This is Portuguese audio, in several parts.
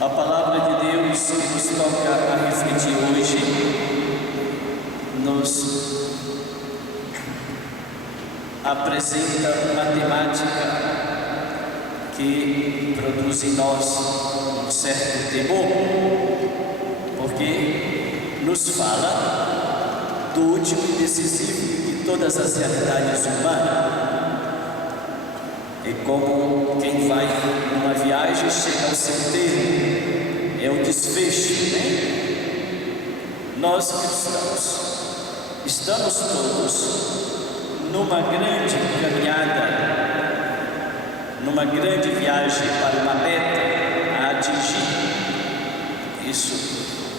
A palavra de Deus que nos toca a refletir hoje nos apresenta uma temática que produz em nós um certo temor, porque nos fala do último e decisivo de todas as realidades humanas. É como quem vai numa viagem chega ao seu termo, é o desfecho, né? Nós cristãos estamos todos numa grande caminhada, numa grande viagem para uma meta a atingir. Isso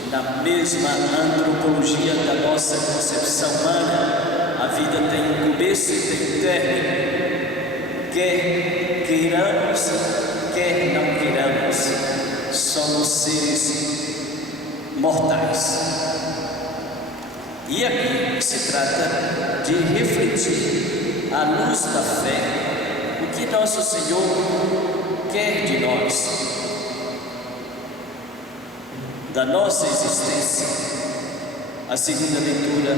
na mesma antropologia da nossa concepção humana. A vida tem um começo e tem um término. Quer queiramos, quer não queiramos, somos seres mortais. E aqui se trata de refletir à luz da fé o que nosso Senhor quer de nós, da nossa existência. A segunda leitura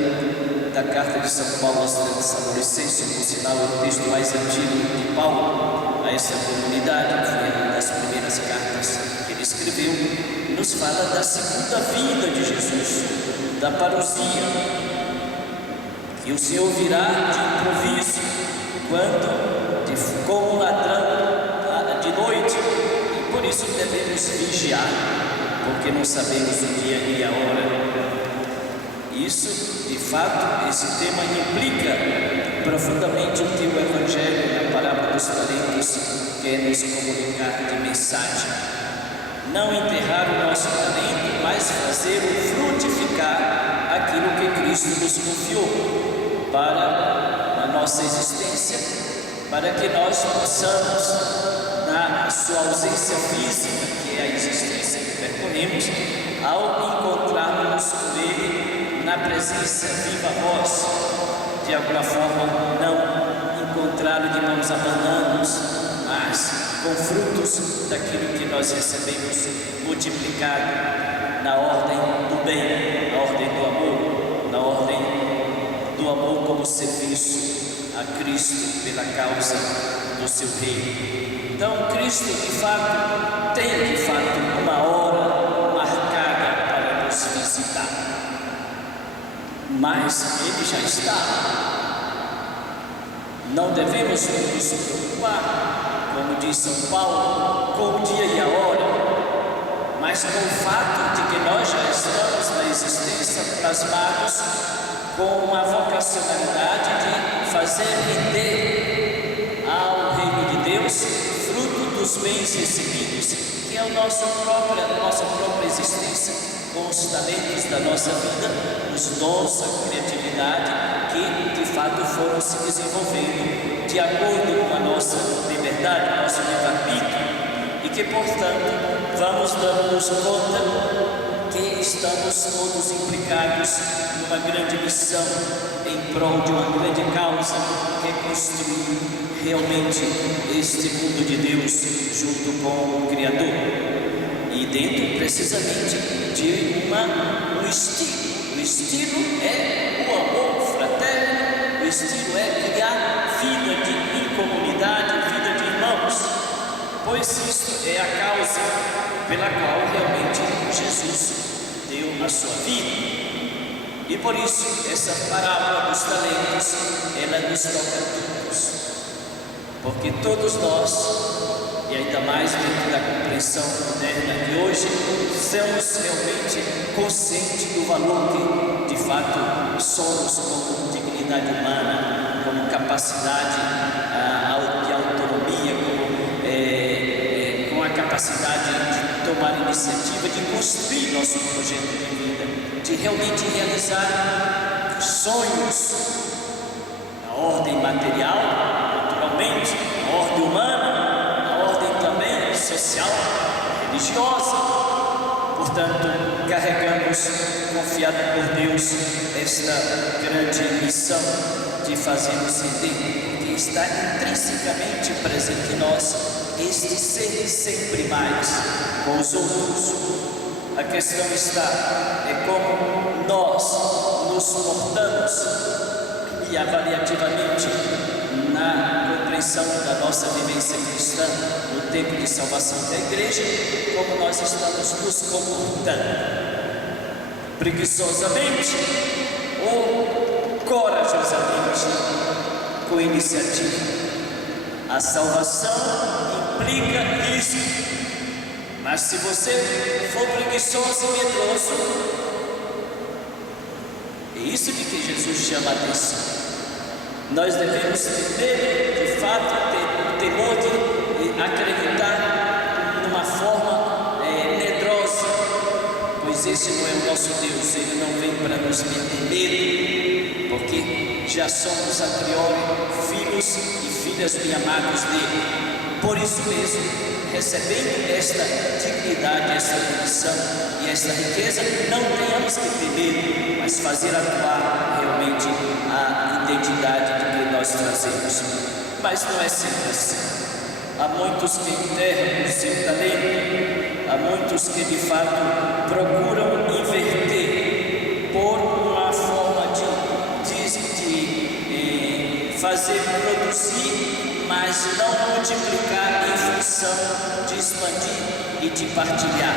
da carta de São Paulo aos Tessalonicenses, por sinal, é o texto mais antigo de Paulo a essa comunidade, que foi uma das primeiras cartas que ele escreveu, nos fala da segunda vinda de Jesus, da parousia, que o Senhor virá de improviso, como um ladrão de noite, e por isso devemos vigiar, porque não sabemos o dia e a hora. Isso, de fato, esse tema implica profundamente o que o Evangelho, na parábola dos talentos, quer nos comunicar de mensagem. Não enterrar o nosso talento, mas fazê-lo frutificar aquilo que Cristo nos confiou para a nossa existência, para que nós possamos, na sua ausência física, que é a existência que percorremos, ao encontrarmos com Ele, na presença viva voz, de alguma forma não encontrá-lo de mãos abanando-nos, mas com frutos daquilo que nós recebemos multiplicado na ordem do bem, na ordem do amor, na ordem do amor como serviço a Cristo pela causa do seu reino. Então Cristo de fato tem uma hora marcada para nos visitar. Mas Ele já está. Não devemos nos preocupar, como diz São Paulo, com o dia e a hora, mas com o fato de que nós já estamos na existência plasmados com uma vocacionalidade de fazer render ao reino de Deus fruto dos bens recebidos, que é a nossa própria existência, com os talentos da nossa vida, os dons, a criatividade, que de fato foram se desenvolvendo de acordo com a nossa liberdade, nosso livre-arbítrio, e que portanto vamos dando-nos conta que estamos todos implicados numa grande missão em prol de uma grande causa, que é construir realmente este mundo de Deus junto com o Criador. E dentro precisamente de um estilo. O estilo é o amor fraterno, o estilo é criar vida em comunidade, vida de irmãos, pois isto é a causa pela qual realmente Jesus deu a sua vida. E por isso essa parábola dos talentos, ela nos toca a todos, porque todos nós, e ainda mais dentro da compreensão moderna de hoje, somos realmente conscientes do valor que de fato somos como dignidade humana, como capacidade de autonomia, com a capacidade de tomar iniciativa, de construir nosso projeto de vida, de realmente realizar sonhos na ordem material, naturalmente, na ordem humana, social, religiosa. Portanto, carregamos, confiado por Deus, esta grande missão de fazermos entender que está intrinsecamente presente em nós este ser sempre mais com os outros. A questão está como nós nos portamos e avaliativamente na compreensão da nossa vivência cristã no tempo de salvação da igreja, como nós estamos nos comportando, preguiçosamente ou corajosamente, com iniciativa. A salvação implica risco, mas se você for preguiçoso e medroso, é isso de que Jesus chama a atenção. Nós devemos ter, de fato, ter temor de acreditar numa forma medrosa, pois esse não é o nosso Deus. Ele não vem para nos meter medo, porque já somos a priori filhos e filhas bem amados dele. Por isso mesmo, recebendo esta dignidade, esta condição e esta riqueza, não tenhamos que ter medo, mas fazer atuar realmente a identidade de que nós trazemos. Mas não é sempre assim. Há muitos que enterram o seu talento, há muitos que de fato procuram inverter por uma forma de fazer produzir, mas não multiplicar em função de expandir e de partilhar.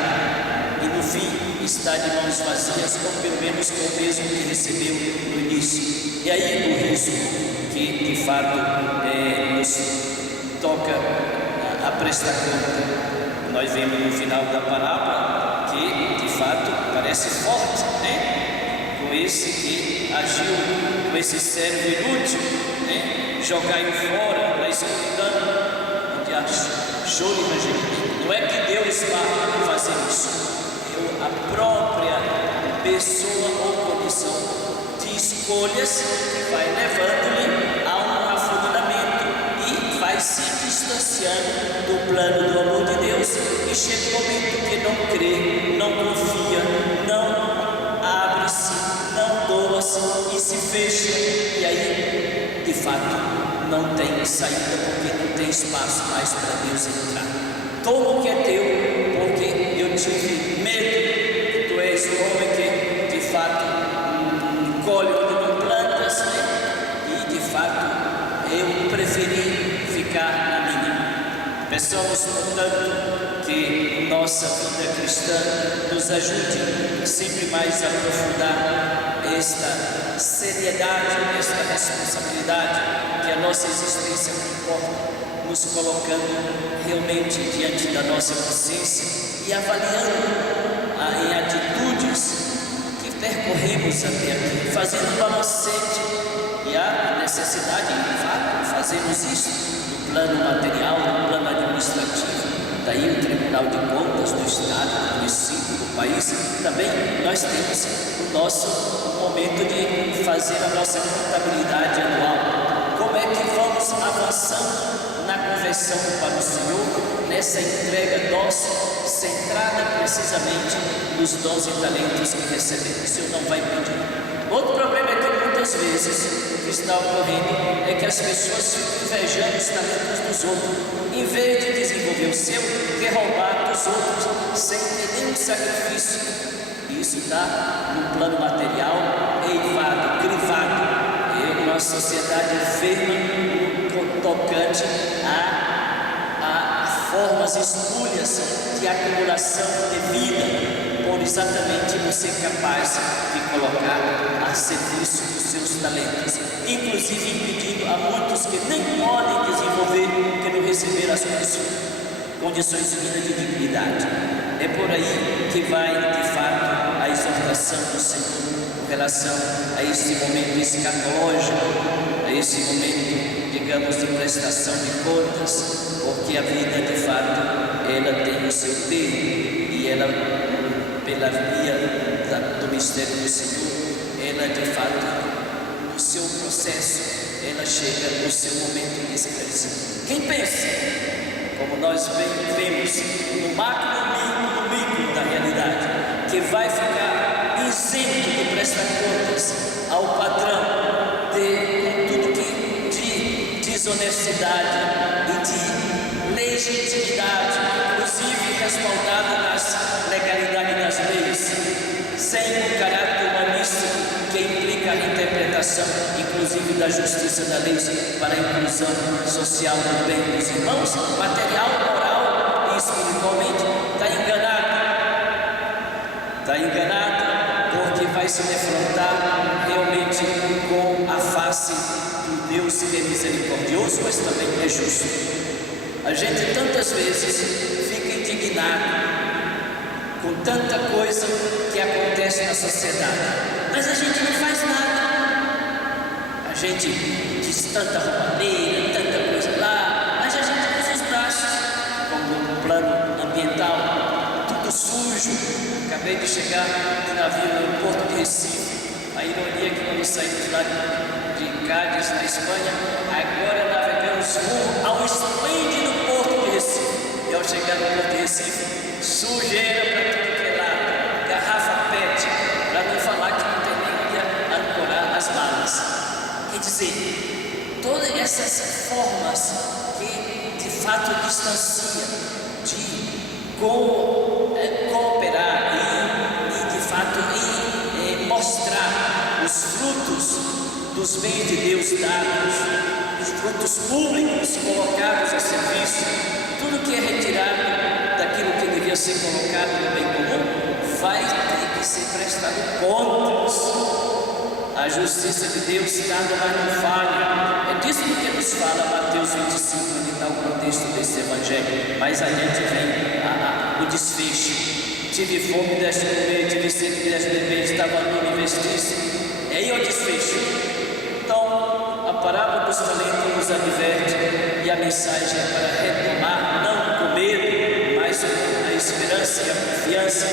E no fim está de mãos vazias, ou pelo menos com o mesmo que recebeu no início. E aí o risco que de fato nos toca a prestar conta. Nós vemos no final da parábola que de fato parece forte, né? Com esse que agiu, com esse servo inútil, né? Jogai-o fora da escuridão, onde achou imagina. Não é que Deus vai fazer isso, a própria pessoa ou condição de escolhas que vai levando-lhe a um afundamento e vai se distanciando do plano do amor de Deus, e chega um momento que não crê, não confia, não abre-se, não doa-se e se fecha, e aí de fato não tem saída, porque não tem espaço mais para Deus entrar. Toma o que é teu, porque eu tive medo. Tu és o homem que de fato colhe onde não plantas, né? E de fato eu preferi ficar na minha. Peçamos, portanto, que nossa vida cristã nos ajude sempre mais a aprofundar esta seriedade, esta responsabilidade que a nossa existência comporta, nos colocando realmente diante da nossa consciência e avaliando em atitudes que percorremos até aqui, fazendo balancete, e há necessidade de fazermos isso no plano material, no plano administrativo. Daí o Tribunal de Contas do Estado, do município, do país. Também nós temos o nosso momento de fazer a nossa contabilidade anual. Como é que vamos avançando na conversão para o Senhor, nessa entrega dócil, centrada precisamente nos dons e talentos que recebemos? O Senhor não vai pedir. Outro problema é que muitas vezes o que está ocorrendo é que as pessoas ficam invejando os talentos dos outros. Em vez de desenvolver o seu, quer roubar dos outros sem ter nenhum sacrifício. Isso está no plano material, eivado, crivado. É uma sociedade enferma tocante a formas espúrias de acumulação de vida, por exatamente não ser capaz de colocar a serviço dos seus talentos, inclusive impedindo a muitos que nem podem desenvolver, que não receberam as condições de vida de dignidade. É por aí que vai, de fato, a exortação do Senhor com relação a esse momento escatológico, a esse momento, digamos, de prestação de contas, porque a vida, de fato, ela tem o seu tempo, e ela, pela via do mistério do Senhor, ela, de fato, no seu processo, ela chega no seu momento de esclarecimento. Quem pensa, como nós vemos no macro e no micro da realidade, que vai ficar isento de prestar contas ao patrão de tudo que de desonestidade e de legitimidade respaldado nas legalidades das leis, sem o caráter humanístico que implica a interpretação, inclusive da justiça da lei, para a inclusão social do bem dos irmãos, material, moral e espiritualmente, está enganado, porque vai se defrontar realmente com a face do Deus que é misericordioso, mas também é justo. A gente tantas vezes fica indignado com tanta coisa que acontece na sociedade, mas a gente não faz nada. A gente diz tanta roubalheira, tanta coisa lá, mas a gente usa os braços, como no plano ambiental, tudo sujo. Acabei de chegar de navio no Porto de Recife, a ironia que quando saímos lá de Cádiz, na Espanha, agora navegamos rumo ao esplêndido Porto de Recife. E ao chegar no Porto de Recife, sujeira para tudo que é lado, garrafa PET, para não falar que não tem nem onde ancorar as malas. Quer dizer, todas essas formas que de fato distanciam de cooperar e de fato mostrar os frutos dos bens de Deus dados, os frutos públicos colocados a serviço, tudo que é retirado daquilo que devia ser colocado no bem comum, vai ter que ser prestado contas. A justiça de Deus nada mais não falha. É disso que nos fala Mateus 25, onde está o contexto desse evangelho. Mas adiante vem o desfecho. Tive fome, deste comer, tive sede, deste beber, estava nu, me vestisse. É aí o desfecho. Então, a parábola dos talentos nos adverte, e a mensagem é para retomar, não com medo, mas com a esperança e a confiança,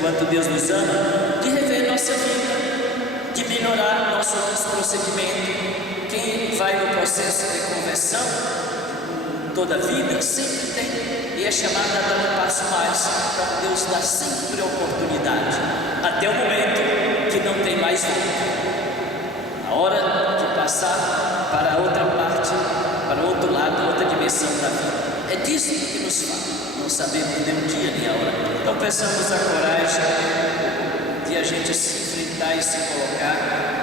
quanto Deus nos ama, de rever nossa vida, de melhorar nosso procedimento. Quem vai no processo de conversão, toda a vida, sempre tem, e é chamado a dar um passo mais. Então Deus dá sempre a oportunidade, até o momento que não tem mais volta. A hora de passar para a outra parte, para o outro lado, outra dimensão da vida. É disso que nos fala. Não sabemos nem o dia nem a hora. Então peçamos a coragem de a gente se enfrentar e se colocar,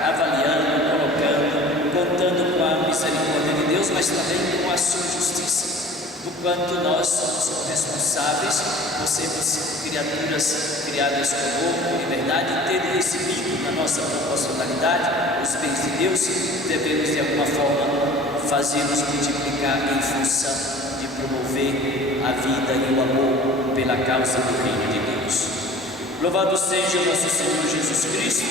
avaliando, colocando, contando com a misericórdia de Deus, mas também com a sua justiça, do quanto nós somos responsáveis por sermos criaturas criadas com amor, com liberdade, e ter recebido na nossa proporcionalidade os bens de Deus, devemos de alguma forma fazê-los multiplicar em função de promover a vida e o amor pela causa do reino de Deus. Louvado seja nosso Senhor Jesus Cristo.